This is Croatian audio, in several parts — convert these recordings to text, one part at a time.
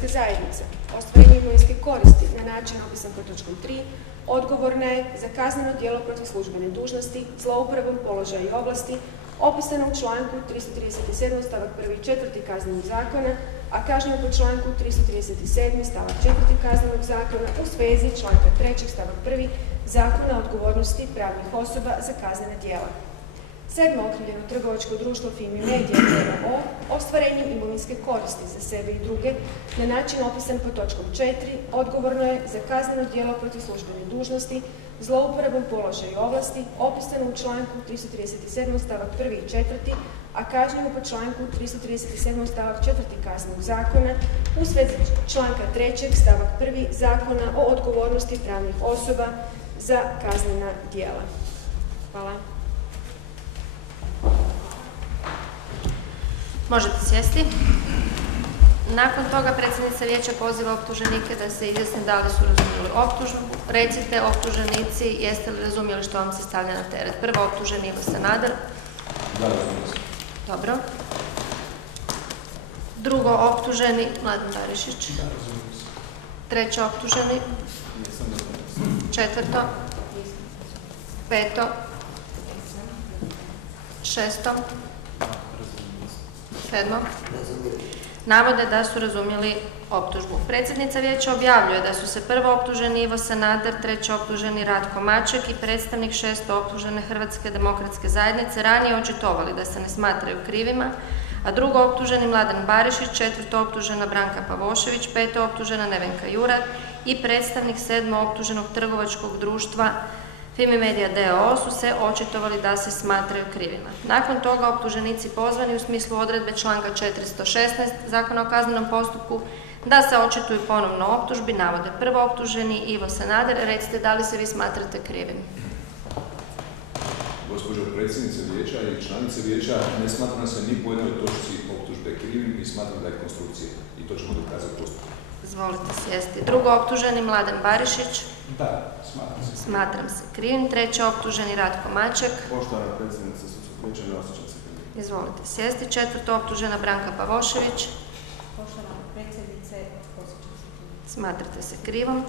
demokratske zajednice, ostvarenje imovinske koristi na način opisan pod točkom 3, odgovorna je za kazneno djelo protiv službene dužnosti, zlouporabom položaja i ovlasti, opisano u članku 337. stavak 1. i 4. Kaznenog zakona, a kažnjivo po članku 337. stavak 4. Kaznenog zakona u svezi članka 3. stavak 1. Zakona o odgovornosti pravnih osoba za kaznena djela. 7. okrivljeno trgovačko društvo Fimi Media d.o.o. ostvarenjem imovinske koristi za sebe i druge na način opisan pod točkom 4 odgovorno je za kazneno djelo protiv službene dužnosti, zlouporabom položaja i ovlasti opisano u članku 337. stavak 1. i 4. a kažnjivo po članku 337. stavak 4. Kaznenog zakona u svezi članka 3. stavak 1. Zakona o odgovornosti pravnih osoba za kaznena djela. Hvala. Možete sjesti. Nakon toga predsjednica vijeća poziva optuženike da se izjasne da li su razumjeli optužbu. Recite optuženici, jeste li razumjeli što vam se stavlja na teret? Prvo optuženi Ivo Sanader. Da, razumjeli se. Dobro. Drugo optuženi Mladen Barišić. Da, razumjeli se. Treće optuženi. Četvrto. Peto. Šesto. Sedmo. Navode da su razumjeli optužbu. Predsjednica vijeća objavljuje da su se prvo optuženi Ivo Sanader, treće optuženi Ratko Maček i predstavnik šesto optužene Hrvatske demokratske zajednice ranije očitovali da se ne smatraju krivima, a drugo optuženi Mladen Barišić, četvrto optužena Branka Pavošević, peto optužena Nevenka Jurak i predstavnik sedmo optuženog trgovačkog društva Fimi Media d.o.o. su se očitovali da se smatraju krivima. Nakon toga optuženici pozvani u smislu odredbe članka 416 Zakona o kaznenom postupku da se očituju ponovno optužbi navode prvo optuženi Ivo Sanader. Recite da li se vi smatrate krivim? Gospođo predsjednice vijeća i članice vijeća, ne smatram se ni po jednoj točci optužbe krivim i smatram da je konstrukcija. I to ćemo dokazati postupkom. Izvolite sjesti. Drugo optuženi Mladen Barišić. Da, smatram se. Smatram se krivim. Treće optuženi Ratko Maček. Poštovana predsjednica sudskog vijeća, ne osjećam se krivim. Izvolite sjesti. Četvrto optužena Branka Pavošević. Poštovana predsjednice, osjećam se krivim. Smatrate se krivom.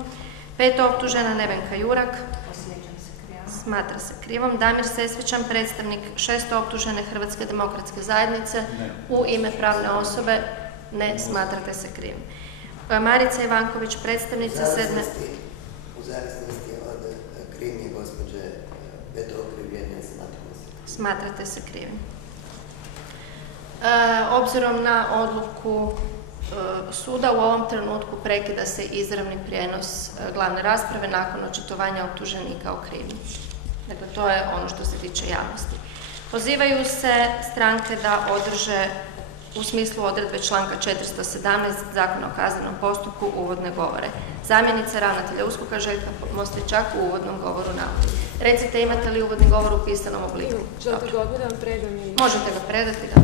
Peto optužena Nevenka Jurak. Osjećam se krivom. Smatra se krivom. Damir Sesvečan, predstavnik šesto optužene Hrvatske demokratske zajednice. Ne. U ime pravne osobe. Ne smatrate se krivim. Marica Ivanković, predstavnica sedme... U zavisnosti od krivnje gospođe Peto okrivljenja smatrate se krivim. Obzirom na odluku suda, u ovom trenutku prekida se izravni prijenos glavne rasprave nakon očitovanja optuženika o krivnji. Dakle, to je ono što se tiče javnosti. Pozivaju se stranke da održe u smislu odredbe članka 417 Zakona o kaznenom postupku uvodne govore. Zamjenica ravnatelja USKOK-a Željka Mostričak u uvodnom govoru navodi. Recite, imate li uvodni govor u pisanom obliku? Želite ga odmah da vam predam ili... Možete ga predati, da.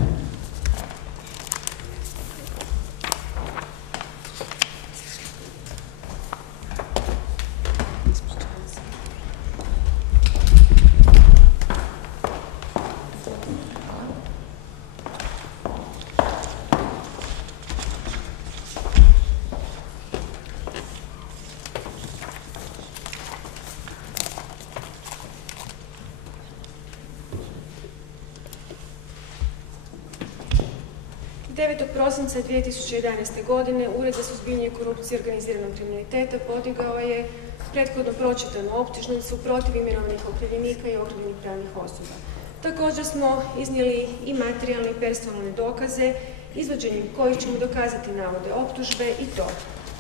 Prosinca 2011. godine Ured za suzbijanje korupcije i organiziranog kriminaliteta podigao je prethodno pročitanu optužnicu protiv imenovanih okrivljenika i okrivljenih pravnih osoba. Također smo iznijeli i materijalne i personalne dokaze, izvođenjem kojih ćemo dokazati navode optužbe i to.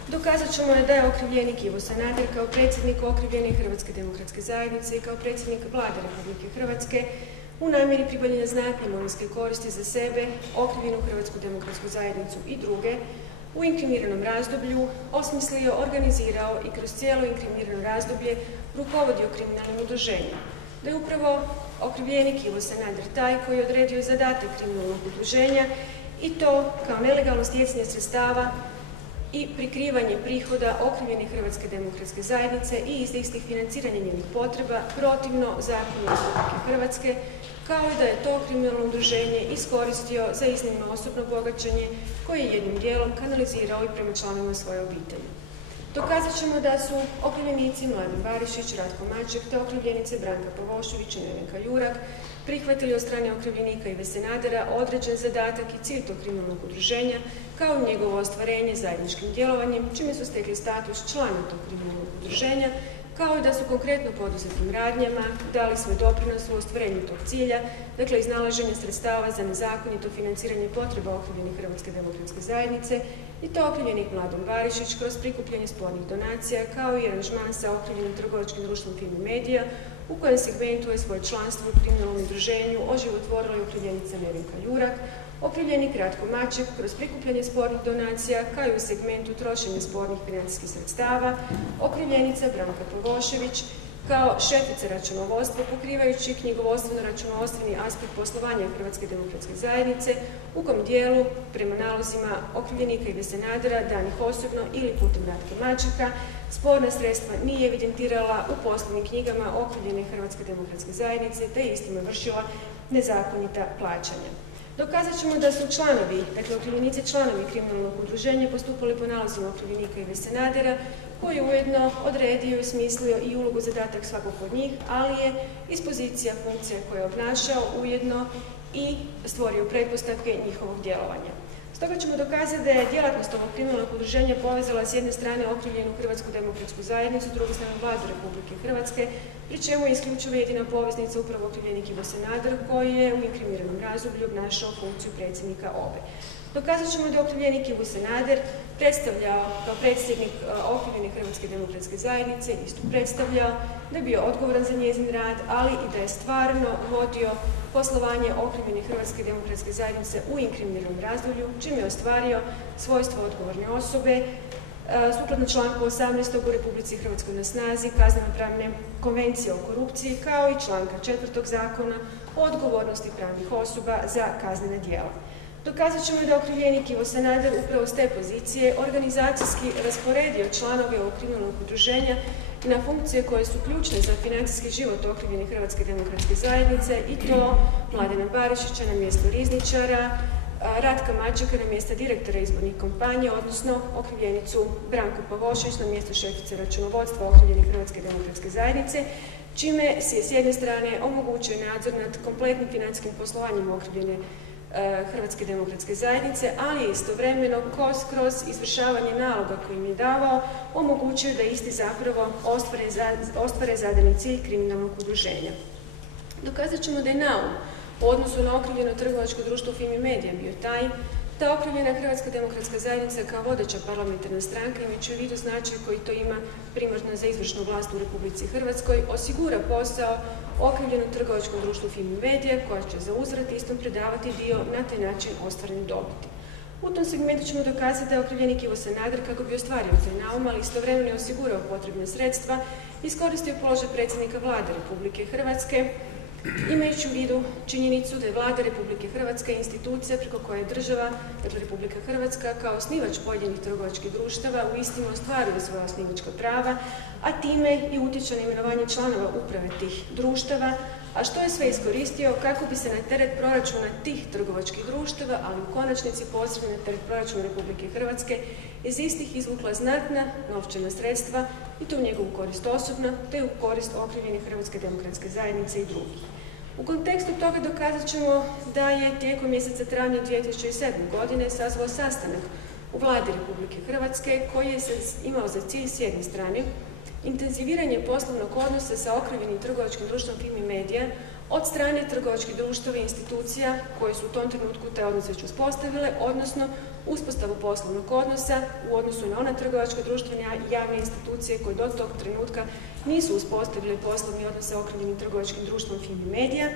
Dokazat ćemo da je okrivljenik Ivo Sanader kao predsjednik okrivljene Hrvatske demokratske zajednice i kao predsjednik Vlade Republike Hrvatske u namjeri pribavljanja znatne imovinske koristi za sebe, okrivljenu Hrvatsku demokratsku zajednicu i druge, u inkriminiranom razdoblju osmislio, organizirao i kroz cijelo inkriminirano razdoblje rukovodio kriminalnim udruženjem. Da je upravo okrivljenik Ivo Sanader taj koji je odredio zadatak kriminalnog udruženja i to kao nelegalno stjecanje sredstava i prikrivanje prihoda okrivljene Hrvatske demokratske zajednice i iz istih financiranja njenih potreba protivno zakonu Republike Hrvatske, kao i da je to kriminalno udruženje iskoristio za iznimno osobno bogaćenje koje je jednim dijelom kanalizirao i prema članovima svoje obitelji. Dokazat ćemo da su okrivljenici Mladen Barišić, Ratko Maček te okrivljenice Branka Pavošević i Nevenka Jurak prihvatili od strane okrivljenika Ive Sanadera određen zadatak i cilj tog kriminalnog udruženja kao i njegovo ostvarenje zajedničkim djelovanjem, čime su stekli status člana tog kriminalnog udruženja, kao i da su konkretno poduzetim radnjama dali svoj doprinos u ostvarenju tog cilja, dakle iznalaženje sredstava za nezakonito financiranje potreba okrivljenih Hrvatske demokratske zajednice i to okrivljenik Mladen Barišić kroz prikupljanje spornih donacija, kao i aranžman sa okrivljenim trgovačkim društvom Fimi Media, u kojem segmentu je svoje članstvo u kriminalnom udruženju oživotvorila i okrivljenica Nevenka Jurak, okrivljenik Ratko Maček kroz prikupljanje spornih donacija, kao i u segmentu trošenja spornih financijskih sredstava, okrivljenica Branka Pavošević kao šefica računovodstva pokrivajući knjigovodstveno-računovodstveni aspekt poslovanja Hrvatske demokratske zajednice, u kom dijelu, prema nalozima okrivljenika Ive Sanadera, danih osobno ili putem Ratke Mačeka, sporna sredstva nije evidentirala u poslovnim knjigama okrivljene Hrvatske demokratske zajednice te istima vršila nezakonita plaćanja. Dokazat ćemo da su članovi, dakle okrivljenici članovi kriminalnog udruženja postupali po nalozima okrivljenika Ive Sanadera, koji je ujedno odredio i smislio i ulogu zadatak svakog od njih, ali je iz pozicija funkcija koje je obnašao ujedno i stvorio pretpostavke njihovog djelovanja. Stoga ćemo dokazati da je djelatnost ovog kriminalnog udruženja povezala s jedne strane okrivljenu Hrvatsku demokratsku zajednicu, s druge strane Vladu Republike Hrvatske, pri čemu je isključivo jedina poveznica upravo okrivljenik Ivo Sanader, koji je u inkriminiranom razdoblju obnašao funkciju predsjednika OBE. Dokazat ćemo da je okrivljenik Ivo Sanader predstavljao kao predsjednik okrivljene Hrvatske demokratske zajednice, isto predstavljao da je bio odgovoran za njezin rad, ali i da je stvarno vodio poslovanje okrivljene Hrvatske demokratske zajednice u inkriminiranom razdoblju, čime je ostvario svojstvo odgovorne osobe, sukladno članku 18. u Republici Hrvatskoj na snazi kazneno-pravne konvencije o korupciji, kao i članka 4. zakona o odgovornosti pravnih osoba za kaznena djela. Dokazat ćemo da je okrivljenik Ivo Sanader upravo s te pozicije organizacijski rasporedio članove ovog kriminalnog udruženja na funkcije koje su ključne za financijski život okrivljene Hrvatske demokratske zajednice, i to Mladena Barišića na mjesto rizničara, Ratka Mačeka na mjesto direktora izbornih kampanja, odnosno okrivljenicu Branku Pavošević na mjesto šefice računovodstva okrivljene Hrvatske demokratske zajednice, čime se s jedne strane omogućuje nadzor nad kompletnim financijskim poslovanjem okrivljene Hrvatske demokratske zajednice, ali istovremeno kroz izvršavanje naloga koji im je davao omogućuje da isti zapravo ostvare zadani cilj kriminalnog udruženja. Dokazat ćemo da je naum u odnosu na okrivljeno trgovačko društvo Fimi Media bio taj da okrivljena Hrvatska demokratska zajednica kao vodeća parlamentarna stranka, imajući u vidu značaj koji to ima primarno za izvršnu vlast u Republici Hrvatskoj, osigura posao okrivljenom trgovačkom društvu Fimi Media, koja će za uzvrat istom predavati dio na taj način ostvarene dobiti. U tom segmentu ćemo dokazati da je okrivljenik Ivo Sanader, kako bi ostvario taj naum, ali istovremeno je osigurao potrebne sredstva, iskoristio položaj predsjednika Vlade Republike Hrvatske, imajući u vidu činjenicu da je Vlada Republike Hrvatske institucija preko koje je država, dakle Republika Hrvatska, kao osnivač pojedinih trgovačkih društava u istima ostvaruje svoja osnivačka prava, a time i utječe na imenovanje članova uprave tih društava, a što je sve iskoristio kako bi se na teret proračuna tih trgovačkih društava, ali u konačnici posredno na teret proračuna Republike Hrvatske, iz istih izvukla znatna novčana sredstva, i to u njegovu korist osobno, te u korist okrivljene Hrvatske demokratske zajednice i drugih. U kontekstu toga dokazat ćemo da je tijekom mjeseca travnja 2007. godine sazvao sastanak u Vladi Republike Hrvatske koji je imao za cilj s jedne strane intenziviranje poslovnog odnosa sa okrivljenim trgovačkim društvom Fimi Media od strane trgovačkih društava i institucija koje su u tom trenutku te odnose već uspostavile, odnosno uspostavu poslovnog odnosa u odnosu na ona trgovačka društva i javne institucije koje do tog trenutka nisu uspostavile poslovni odnos sa okrivljenim trgovačkim društvom Fimi Media.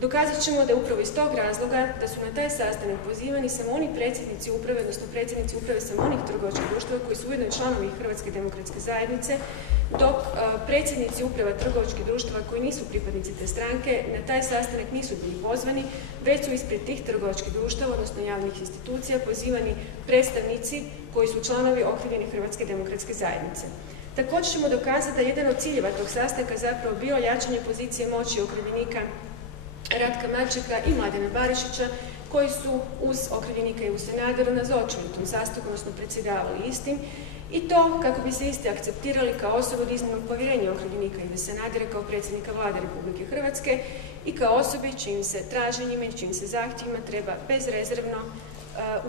Dokazat ćemo da je upravo iz tog razloga da su na taj sastanak pozivani samo oni predsjednici uprave, odnosno predsjednici uprave samo onih trgovačkih društava koji su ujedno i članovi Hrvatske demokratske zajednice, dok predsjednici uprava trgovačkih društava koji nisu pripadnici te stranke na taj sastanak nisu bili pozvani, već su ispred tih trgovačkih društava, odnosno javnih institucija, pozivani predstavnici koji su članovi okrivljene Hrvatske demokratske zajednice. Također ćemo dokazati da jedan od ciljeva tog sastanka zapravo bio jačanje pozicije moći okrivljenika Ratka Mačeka i Mladena Barišića, koji su uz okrivljenika Ivu Sanadera nazočili tom sastanku, odnosno predsjedavali istim, i to kako bi se isti akceptirali kao osobu od iznimnog povjerenja okrivljenika Ive Sanadera kao predsjednika Vlade Republike Hrvatske i kao osobi čijim se traženjima i čijim se zahtjevima treba bezrezervno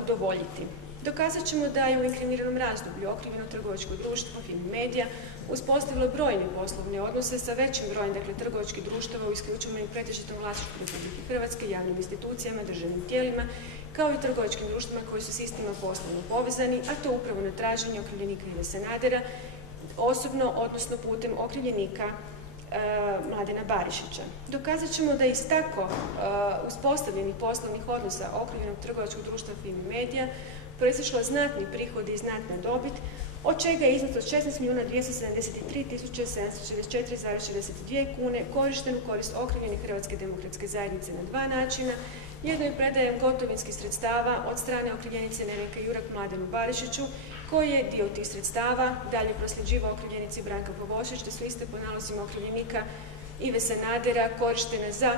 udovoljiti. Dokazat ćemo da je u inkriminiranom razdoblju okrivljeno trgovačko društvo Fimi Media uspostavilo brojne poslovne odnose sa većim brojem, dakle, trgovačkih društava u isključivom i pretežitom vlasništvu Republike Hrvatske, javnim institucijama, državnim tijelima, kao i trgovačkim društvima koji su s istima poslovno povezani, a to upravo na traženje okrivljenika Ive Sanadera, osobno, odnosno putem okrivljenika Mladena Barišića. Dokazat ćemo da iz tako uspostavljenih poslovnih odnosa okrivljenog trgovačkog društva Fimi Media proizašla znatni prihodi i znatna dobit, od čega je iznos od 16.273.764,62 kune korišten u korist okrivljene Hrvatske demokratske zajednice na dva načina. Jedno je predajem gotovinskih sredstava od strane okrivljenice Nevenke Jurak Mladenu Barišiću, koji je dio tih sredstava dalje prosljeđivao okrivljenici Branka Pavošić, da su iste po nalozima okrivljenika Ive Sanadera korištene za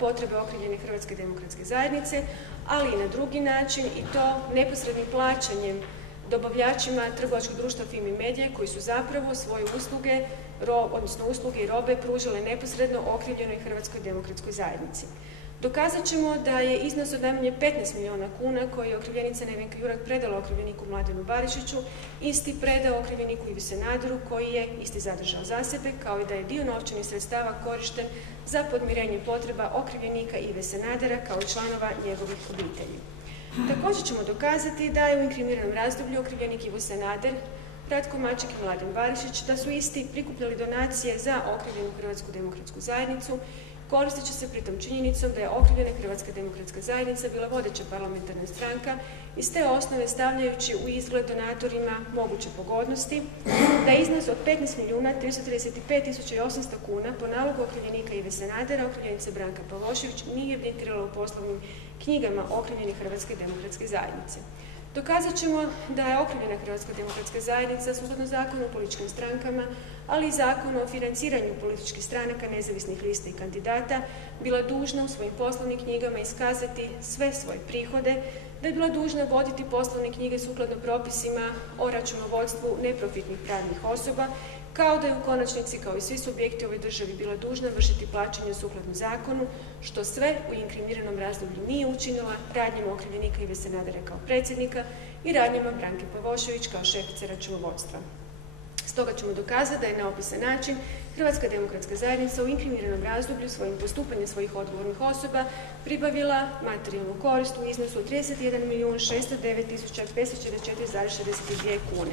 potrebe okrivljene Hrvatske demokratske zajednice, ali i na drugi način, i to neposrednim plaćanjem dobavljačima trgovačkog društva Fimi Media, koji su zapravo svoje usluge, odnosno usluge i robe pružale neposredno okrivljenoj Hrvatskoj demokratskoj zajednici. Dokazat ćemo da je iznos od najmanje 15 milijuna kuna koji je okrivljenica Nevenka Jurak predala okrivljeniku Mladenu Barišiću, isti predao okrivljeniku Ivi Sanaderu, koji je isti zadržao za sebe, kao i da je dio novčanih sredstava korišten za podmirenje potreba okrivljenika Ive Sanadera kao i članova njegovih obitelji. Također ćemo dokazati da je u inkriminiranom razdoblju okrivljenik Ivo Sanader, Ratko Maček i Mladen Barišić, da su isti prikupljali donacije za okrivljenu Hrvatsku demokratsku zajednicu, koristeći se pritom činjenicom da je okrivljena Hrvatska demokratska zajednica bila vodeća parlamentarna stranka i s te osnove stavljajući u izgled donatorima moguće pogodnosti, da iznos od 15.335.800 kuna po nalogu okrivljenika Ive Sanadera, okrivljenice Branka Pavošević, nije evidentirala u poslovnim knjigama okrivljene Hrvatske demokratske zajednice. Dokazat ćemo da je okrivljena Hrvatska demokratska zajednica sukladno Zakonu o političkim strankama, ali i Zakonu o financiranju političkih stranaka, nezavisnih lista i kandidata, bila dužna u svojim poslovnim knjigama iskazati sve svoje prihode, da je bila dužna voditi poslovne knjige sukladno propisima o računovodstvu neprofitnih pravnih osoba, kao da je u konačnici, kao i svi subjekti u ovoj državi, bila dužna vršiti plaćanje sukladno zakonu, što sve u inkriminiranom razdoblju nije učinila radnjama okrivljenika Ive Sanadera kao predsjednika i radnjama Branke Pavošević kao šefice računovodstva. Stoga ćemo dokazati da je na opisan način Hrvatska demokratska zajednica u inkriminiranom razdoblju svojim postupanjem svojih odgovornih osoba pribavila materijalnu korist u iznosu od 31.609.544,62 kune.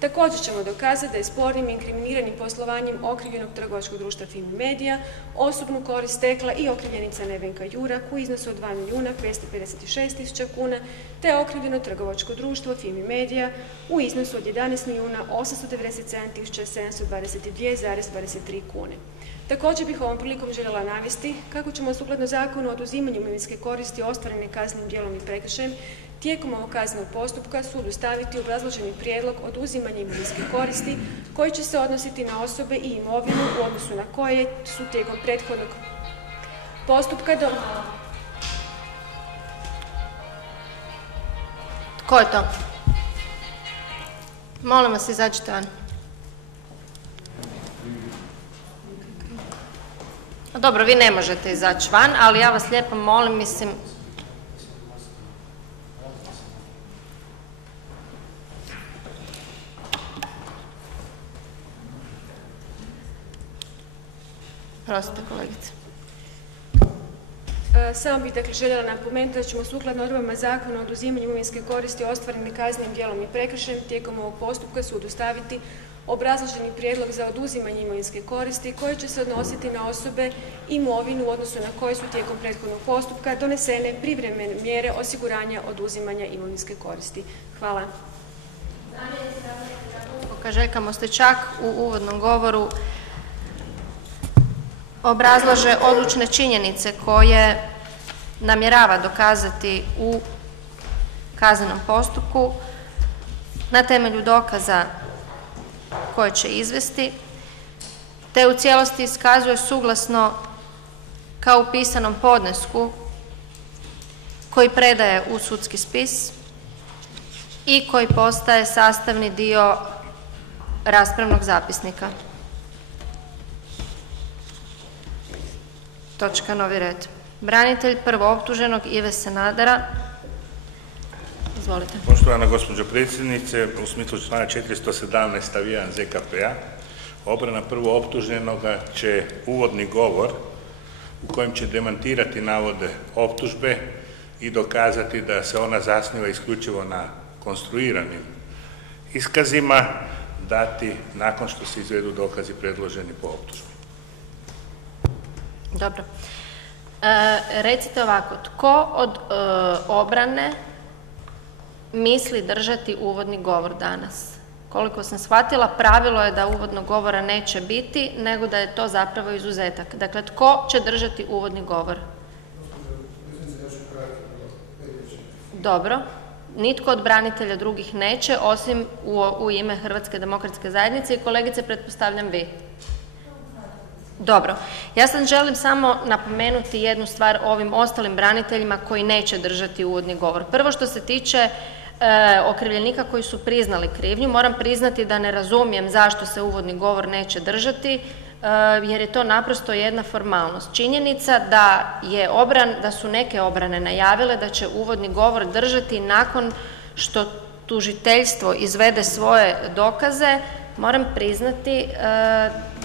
Također ćemo dokazati da je spornim i inkriminiranim poslovanjem okrivljenog trgovačkog društva Fimi Media osobnu korist stekla i okrivljenica Nevenka Jurak u iznosu od 2.556.000 kuna, te okrivljeno trgovačko društvo Fimi Media u iznosu od 11.897.722,23 kune. Također bih ovom prilikom željela navesti kako ćemo sukladno Zakonu o oduzimanju imovinske koristi ostvarene kaznenim djelom i prekršajem tijekom ovog kaznenog postupka sudu staviti obrazloženi prijedlog oduzimanja imovinske koristi koji će se odnositi na osobe i imovinu u odnosu na koje su tijekom prethodnog postupka Ko je to? Molim vas, izađite van. Dobro, vi ne možete izaći van, ali ja vas lijepo molim, mislim... Prostite, kolegice. Samo bih dakle željela napomenuti da ćemo sukladno odredbama Zakona o oduzimanju imovinske koristi ostvarene kaznenim djelom i prekršajem tijekom ovog postupka sudu staviti obrazloženi prijedlog za oduzimanje imovinske koristi koji će se odnositi na osobe i imovinu u odnosu na koje su tijekom prethodnog postupka donesene privremene mjere osiguranja oduzimanja imovinske koristi. Hvala. Željka Mostečak u uvodnom govoru obrazlaže odlučne činjenice koje namjerava dokazati u kaznenom postupku na temelju dokaza koje će izvesti, te u cijelosti iskazuje suglasno kao u pisanom podnesku koji predaje u sudski spis i koji postaje sastavni dio raspravnog zapisnika. Točka, novi red. Branitelj prvooptuženog Ive Sanadera. Izvolite. Poštovana gospođo predsjednice, u smislu člana 417 stav 1 ZKP-a, obrana prvooptuženoga će uvodni govor u kojem će demantirati navode optužbe i dokazati da se ona zasniva isključivo na konstruiranim iskazima, dati nakon što se izvedu dokazi predloženi po optužbi. Dobro. Recite ovako, tko od obrane misli držati uvodni govor danas? Koliko sam shvatila, pravilo je da uvodnog govora neće biti, nego da je to zapravo izuzetak. Dakle, tko će držati uvodni govor? Dobro. Nitko od branitelja drugih neće, osim u ime Hrvatske demokratske zajednice i kolegice, pretpostavljam vi. Dobro. Ja sad želim samo napomenuti jednu stvar ovim ostalim braniteljima koji neće držati uvodni govor. Prvo, što se tiče okrivljenika koji su priznali krivnju, moram priznati da ne razumijem zašto se uvodni govor neće držati, jer je to naprosto jedna formalnost. Činjenica da su neke obrane najavile da će uvodni govor držati nakon što tužiteljstvo izvede svoje dokaze, moram priznati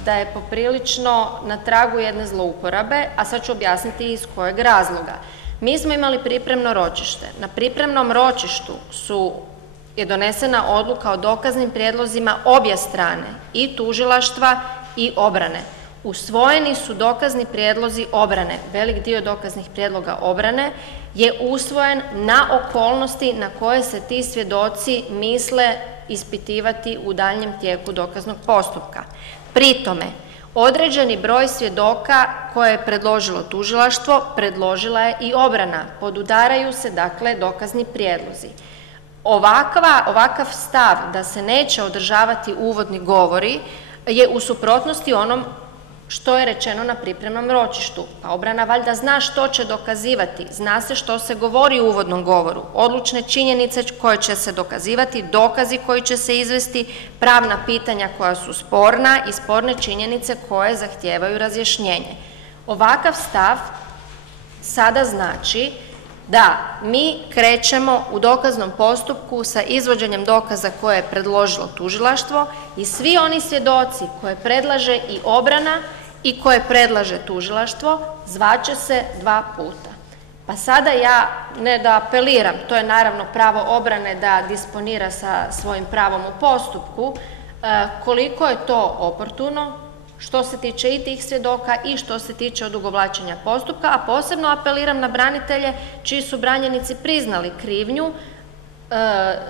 da je poprilično na tragu jedne zlouporabe, a sad ću objasniti iz kojeg razloga. Mi smo imali pripremno ročište. Na pripremnom ročištu je donesena odluka o dokaznim prijedlozima obje strane, i tužilaštva i obrane. Usvojeni su dokazni prijedlozi obrane. Velik dio dokaznih prijedloga obrane je usvojen na okolnosti na koje se ti svjedoci misle ispitivati u daljnjem tijeku dokaznog postupka. Pri tome, određeni broj svjedoka koje je predložilo tužilaštvo, predložila je i obrana. Podudaraju se, dakle, dokazni prijedlozi. Ovakav stav da se neće održavati uvodni govori je u suprotnosti onom što je rečeno na pripremnom ročištu. Pa obrana valjda zna što će dokazivati, zna se što se govori u uvodnom govoru, odlučne činjenice koje će se dokazivati, dokazi koji će se izvesti, pravna pitanja koja su sporna i sporne činjenice koje zahtijevaju razjašnjenje. Ovakav stav sada znači da mi krećemo u dokaznom postupku sa izvođenjem dokaza koje je predložilo tužilaštvo i svi oni svjedoci koje predlaže i obrana i koje predlaže tužilaštvo zvaće se 2 puta. Pa sada ja, ne da apeliram, to je naravno pravo obrane da disponira sa svojim pravom u postupku, koliko je to oportuno, što se tiče i tih svjedoka i što se tiče odugovlačenja postupka, a posebno apeliram na branitelje čiji su branjenici priznali krivnju,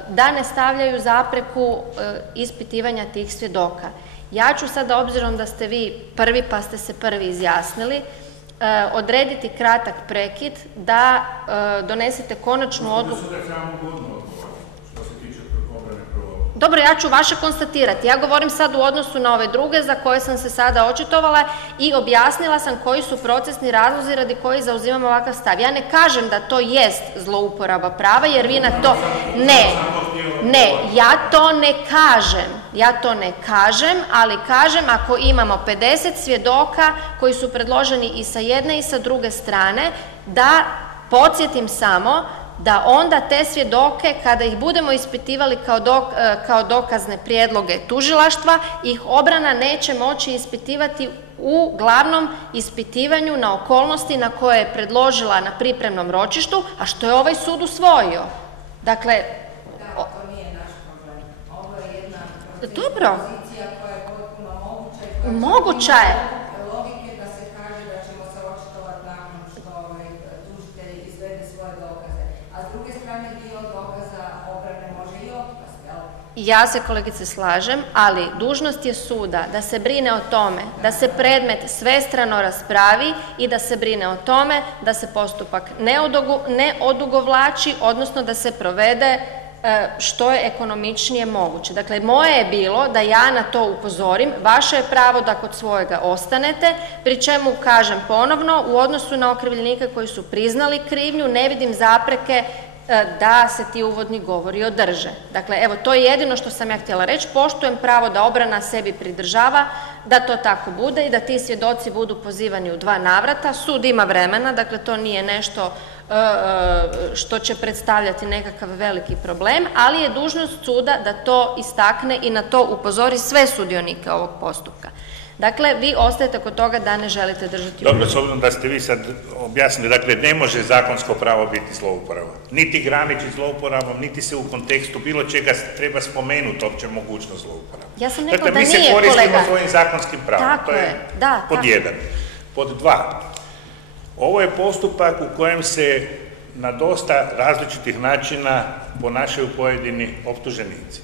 da ne stavljaju zapreku ispitivanja tih svjedoka. Ja ću sada, obzirom da ste vi prvi pa ste se prvi izjasnili, odrediti kratak prekid da donesete konačnu odluku. Dobro, ja ću vaše konstatirati. Ja govorim sad u odnosu na ove druge za koje sam se sada očitovala i objasnila sam koji su procesni razlozi radi koji zauzimam ovakav stav. Ja ne kažem da to jest zlouporaba prava, jer vi na to... Ne, ja to ne kažem, ali kažem ako imamo 50 svjedoka koji su predloženi i sa jedne i sa druge strane, da podsjetim samo da onda te svjedoke, kada ih budemo ispitivali kao dokazne prijedloge tužilaštva, ih obrana neće moći ispitivati u glavnom ispitivanju na okolnosti na koje je predložila na pripremnom ročištu, a što je ovaj sud usvojio. Dakle... Da, to nije naš problem. Ovo je jedna pozicija koja je potpuno moguća i koja moguća je. Logike da se kaže da ćemo se očitovati nakon što tužitelj izvede svoje dokaze. A s druge strane dio dokaza obrane može i otpasti, jel? Ja se, kolegice, slažem, ali dužnost je suda da se brine o tome da se predmet svestrano raspravi i da se brine o tome da se postupak ne odugovlači, odnosno da se provede što je ekonomičnije moguće. Dakle, moje je bilo da ja na to upozorim, vaše je pravo da kod svojega ostanete, pri čemu kažem ponovno, u odnosu na okrivljenike koji su priznali krivnju, ne vidim zapreke da se ti uvodni govori održe. Dakle, evo, to je jedino što sam ja htjela reći, poštujem pravo da obrana sebi pridržava, da to tako bude i da ti svjedoci budu pozivani u 2 navrata. Sud ima vremena, dakle, to nije nešto što će predstavljati nekakav veliki problem, ali je dužnost suda da to istakne i na to upozori sve sudionike ovog postupka. Dakle, vi ostajete kod toga da ne želite držati... Dobro, s obzirom da ste vi sad objasnili, dakle, ne može zakonsko pravo biti zlouporaba. Niti graniči zlouporabom, niti se u kontekstu bilo čega treba spomenuti uopće mogućnost zlouporabe. Ja sam rekla dakle, da nije, mi se koristimo kolega. svojim zakonskim pravom. Tako to je, da. Pod 1. Pod 2. Ovo je postupak u kojem se na dosta različitih načina ponašaju pojedini optuženici.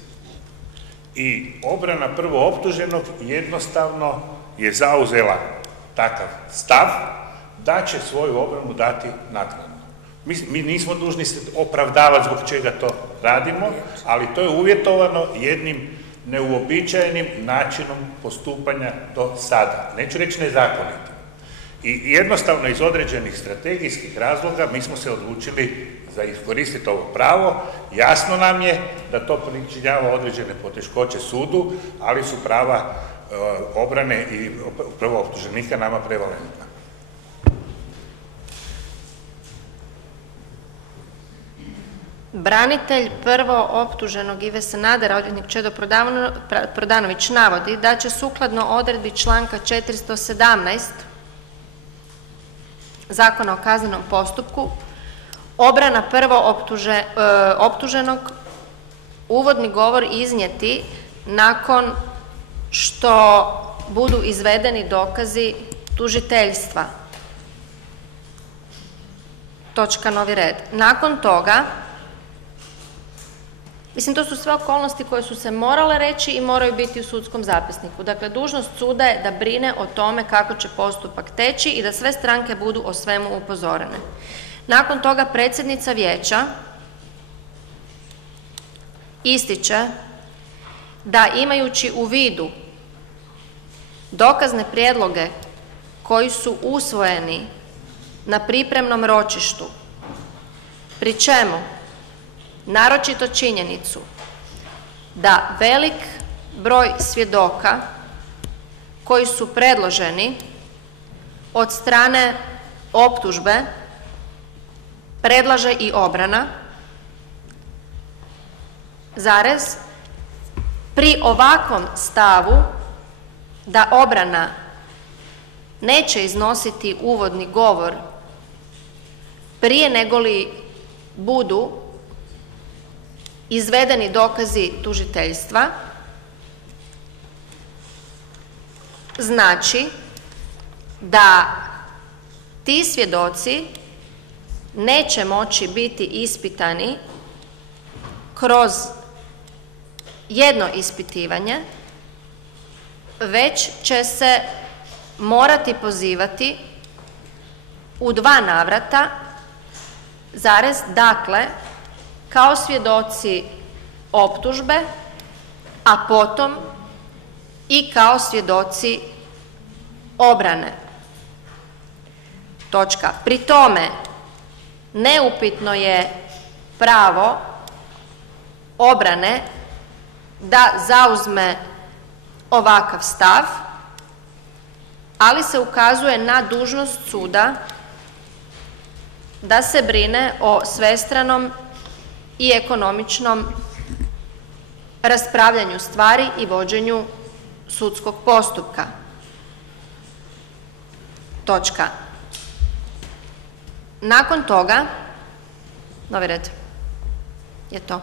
I obrana prvo optuženog jednostavno je zauzela takav stav da će svoju obranu dati naknadno. Mi nismo dužni se opravdavati zbog čega to radimo, ali to je uvjetovano jednim neuobičajenim načinom postupanja do sada. Neću reći nezakonitim. I jednostavno iz određenih strategijskih razloga mi smo se odlučili za iskoristiti ovo pravo. Jasno nam je da to pričinjava određene poteškoće sudu, ali su prava obrane i prvo optuženika nama prevalentna. Branitelj prvo optuženog Ive Sanadera, odvjetnik Čedo Prodanović, navodi da će sukladno odredbi članka 417 Zakona o kaznenom postupku obrana prvo optuženog uvodni govor iznijeti nakon što budu izvedeni dokazi tužiteljstva. Točka, novi red. Nakon toga, mislim, to su sve okolnosti koje su se morale reći i moraju biti u sudskom zapisniku. Dakle, dužnost suda je da brine o tome kako će postupak teći i da sve stranke budu o svemu upozorene. Nakon toga predsjednica vijeća ističe da imajući u vidu dokazne prijedloge koji su usvojeni na pripremnom ročištu, pri čemu naročito činjenicu da velik broj svjedoka koji su predloženi od strane optužbe predlaže i obrana, zarez, pri ovakvom stavu da obrana neće iznositi uvodni govor prije nego li budu izvedeni dokazi tužiteljstva, znači da ti svjedoci neće moći biti ispitani kroz jedno ispitivanje, već će se morati pozivati u 2 navrata, zarez, dakle, kao svjedoci optužbe, a potom i kao svjedoci obrane. Točka. Pri tome, neupitno je pravo obrane da zauzme ovakav stav, ali se ukazuje na dužnost suda da se brine o svestranom i ekonomičnom raspravljanju stvari i vođenju sudskog postupka. Točka. Nakon toga, novi red, je to.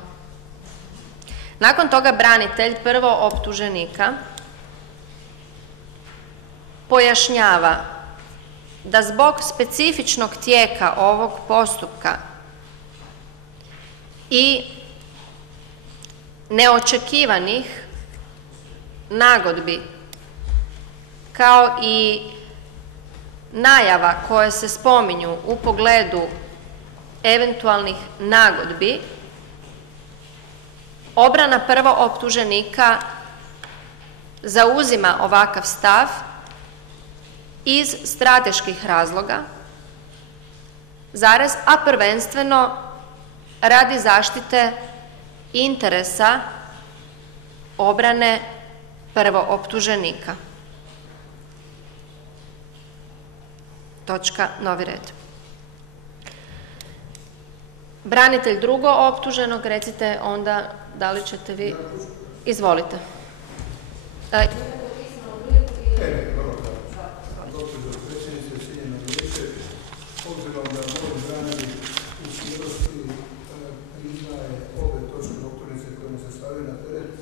Nakon toga branitelj prvo optuženika pojašnjava da zbog specifičnog tijeka ovog postupka i neočekivanih nagodbi, kao i najava koje se spominju u pogledu eventualnih nagodbi, obrana prvooptuženika zauzima ovakav stav iz strateških razloga, a prvenstveno radi zaštite interesa obrane prvooptuženika. Točka, novi red. Branitelj drugooptuženog, recite onda da li ćete vi... Izvolite. Obzirom da moj branitelj u cijelosti priznaje ove točke optužnice koje mu se stavljaju na teret,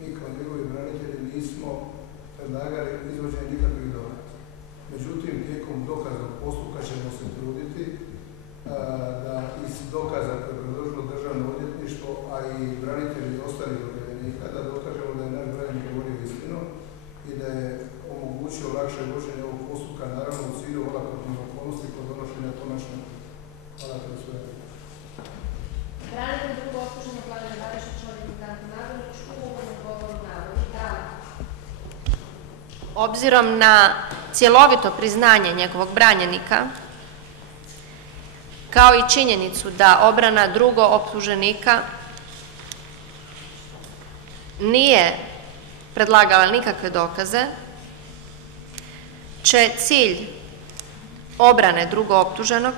mi kao njegovi branitelji nismo predlagali izvođenje nikakvih dokaza. Međutim, tijekom dokaznog postupka ćemo se truditi da iz dokaza koje je predložilo Državno odvjetništvo, a i branitelji i ostali okrivljenika, da dokažemo da je naš branitelj govorio istinu i da je omogućio lakše vođenje ovog postupka, naravno u cilju olakotnih okolnosti kod donošenja konačnog. Hvala te sve. Branitelj drugooptuženog Vladimir Barišić, odvjetnik Anton Magalić, u uvodnom govoru navodi da obzirom na cjelovito priznanje njegovog branjenika, kao i činjenicu da obrana drugooptuženika nije predlagala nikakve dokaze, će cilj obrane drugooptuženog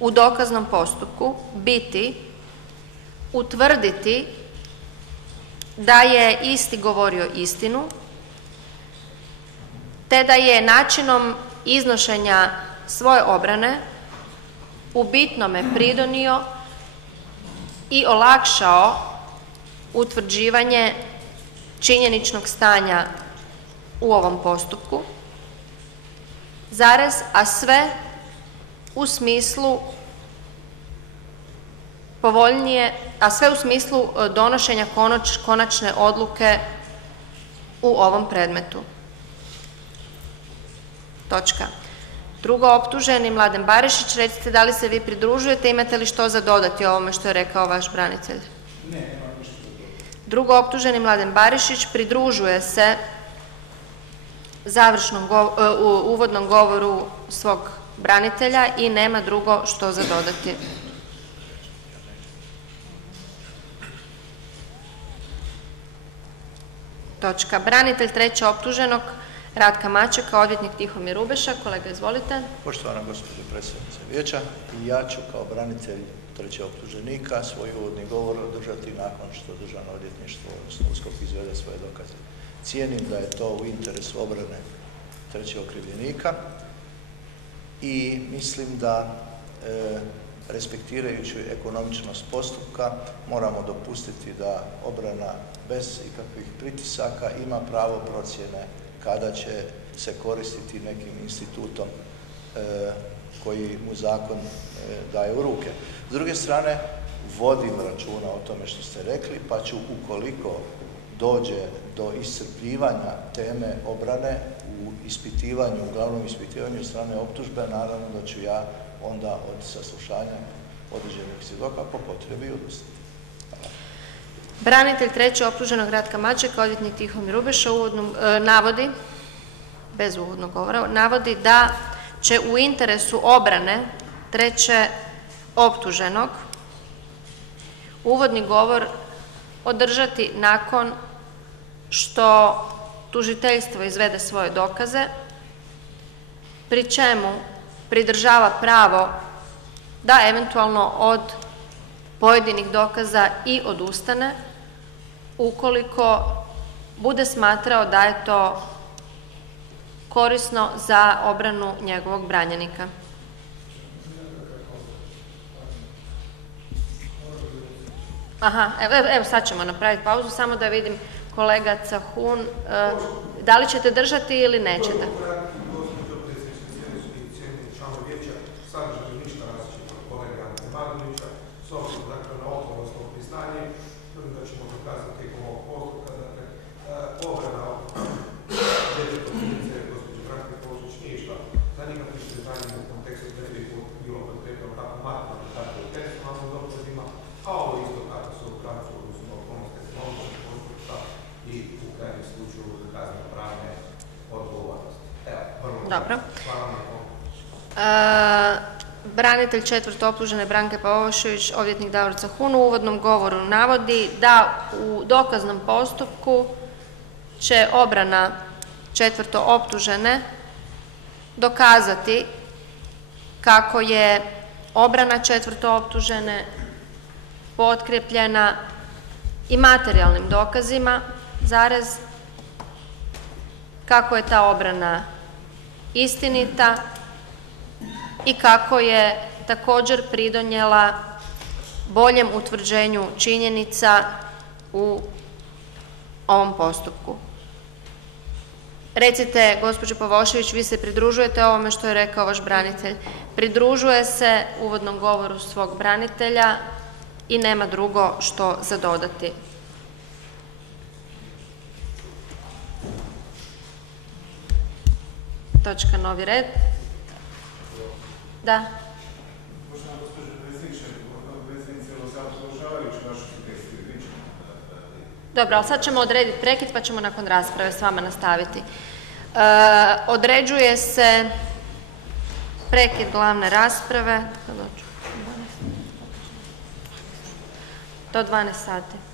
u dokaznom postupku biti utvrditi da je isti govorio istinu, te da je načinom iznošenja svoje obrane u bitnome pridonio i olakšao utvrđivanje činjeničnog stanja u ovom postupku, a sve u smislu donošenja konačne odluke u ovom predmetu. Točka. Drugooptuženi Mladen Barišić, recite da li se vi pridružujete, imate li što za dodati ovome što je rekao vaš branitelj? Ne, nema ništa za dodati. Drugooptuženi Mladen Barišić pridružuje se uvodnom govoru svog branitelja i nema drugo što za dodati. Točka. Branitelj trećeoptuženog Ratka Mačeka, odvjetnik Tihomir Rubeša. Kolega, izvolite. Poštovana gospođo predsjednice vijeća, i ja ću kao branitelj trećeoptuženika svoj uvodni govor održati nakon što Državno odvjetništvo, odnosno USKOK, izvede svoje dokaze. Cijenim da je to u interesu obrane trećeg okrivljenika i mislim da respektirajući ekonomičnost postupka moramo dopustiti da obrana bez ikakvih pritisaka ima pravo procjene kada će se koristiti nekim institutom koji mu zakon daje u ruke. S druge strane, vodim računa o tome što ste rekli, pa ću, ukoliko dođe do iscrpljivanja teme obrane u glavnom ispitivanju strane optužbe, naravno da ću ja onda od saslušanja određenih svjedoka po potrebi odustati. Branitelj trećeoptuženog Ratka Mačeka, odvjetnik Tihomir Rubeša, navodi, bez uvodnog govora, navodi da će u interesu obrane trećeoptuženog uvodni govor održati nakon što tužiteljstvo izvede svoje dokaze, pri čemu pridržava pravo da eventualno od pojedinih dokaza i odustane ukoliko bude smatrao da je to korisno za obranu njegovog branjenika. Aha, evo sad ćemo napraviti pauzu, samo da vidim kolega Cahun, da li ćete držati ili nećete? a ovo isto Dobro. Branitelj četvrto optužene Branke Pavošević, odvjetnik Davor Cahun, u uvodnom govoru navodi da u dokaznom postupku će obrana četvrto optužene dokazati kako je obrana četvrto optužene potkrepljena i materijalnim dokazima, kako je ta obrana istinita i kako je također pridonijela boljem utvrđenju činjenica u ovom postupku. Recite, gospođo Pavošević, vi se pridružujete ovome što je rekao vaš branitelj. Pridružuje se uvodnom govoru svog branitelja i nema drugo što za dodati. Točka novi red. Da. Poštovana gospođo predsjednice, zapošljavajući vašu sugestiju. Dobro, ali sad ćemo odrediti prekid pa ćemo nakon rasprave s vama nastaviti. Određuje se prekid glavne rasprave do 12 sati.